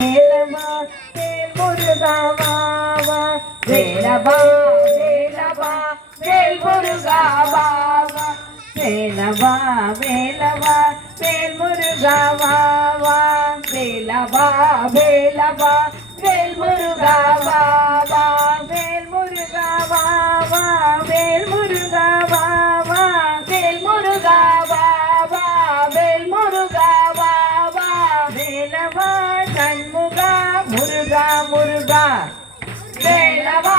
வேலவா வேல் முருகா வா வா வேலவா வேலவா வேல் முருகா வா வா வேலவா வேலவா வேல் முருகா வா வா வேலவா வேலவா வேல் முருகா வா வா வேல் முருகா வா வா வேல் முருகா வா வா வேல் முருகா வா வா வேல் முருகா வா வா வேலவா சண்முகா முருகா முருகா வேலவா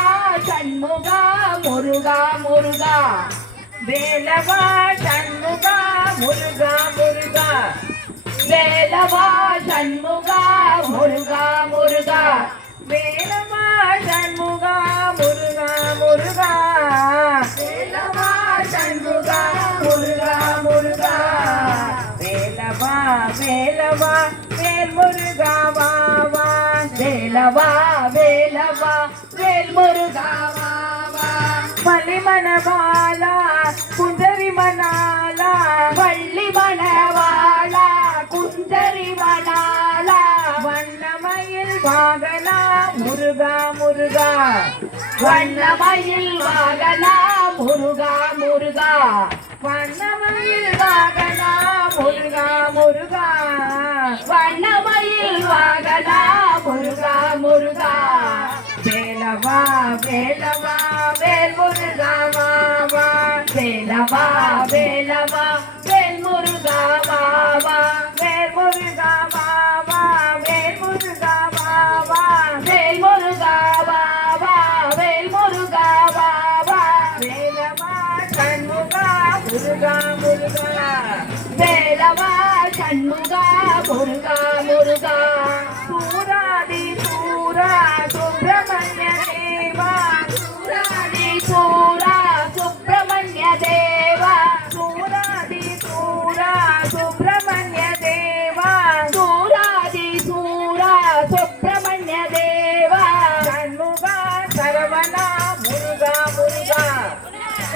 சண்முகா முருகா முருகா வேலவா சண்முகா முருகா முருகா வேலவா சண்முகா முருகா முருகா வேலவா சண்முகா முருகா முருகா வேலவா சண்முகா முருகா முருகா வேலவா வேலவா வேல் முருகா வா வா வேலவா வேலவா வேல் முருகா வா வா வள்ளி மணவாளா குந்தரி மணாலா வள்ளி மணவாளா குந்தரி மணாலா வண்ணமயில் வாகனா முருகா முருகா வண்ணமயில் வாகனா முருகா முருகா வண்ணமயில் வாகனா முருகா முருகா வண்ணமயில் வாகனா முருகா முருகா வேலவா வேலவா வேல் முருகா வா வா வேலவா வேலவா வேல் முருகா வா வா வேல் முருகா வா வா வேல் முருகா வா வா வேல் முருகா வா வா வேல் முருகா வா வா வேலவா சண்முகா முருகா முருகா வேலவா சண்முகா முருகா முருகா சூராதி சூரா சுப்பிரமணிய தேவா சூராதி சூரா சுப்பிரமணிய தேவா சூராதி சூரா சுப்பிரமணிய தேவா சூராதி சூரா சுப்பிரமணிய தேவா சண்முகா சரவணா முருகா முருகா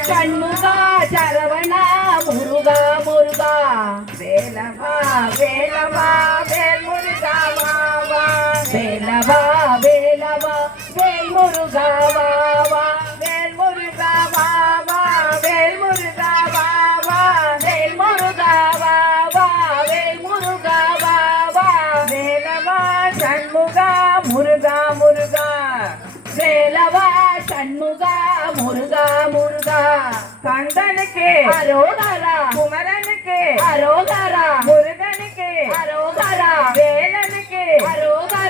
சண்முகா சரவணா முருகா முருகா வேலவா வேலவா வேல் முருகா வா வா வேலவா வேலவா வேல் முருகா வா வா வேல் முருகா வா வா வேல் முருகா வா வா வேல் முருகா வா வா வேல் முருகா வா வா வேலவா சண்முகா முருகா முருகா வேலவா சண்முகா முருகா முருகா கந்தனுக்கு அரோகரா குமரனுக்கு அரோகரா முருகனுக்கு அரோகரா வேலனுக்கு அரோகரா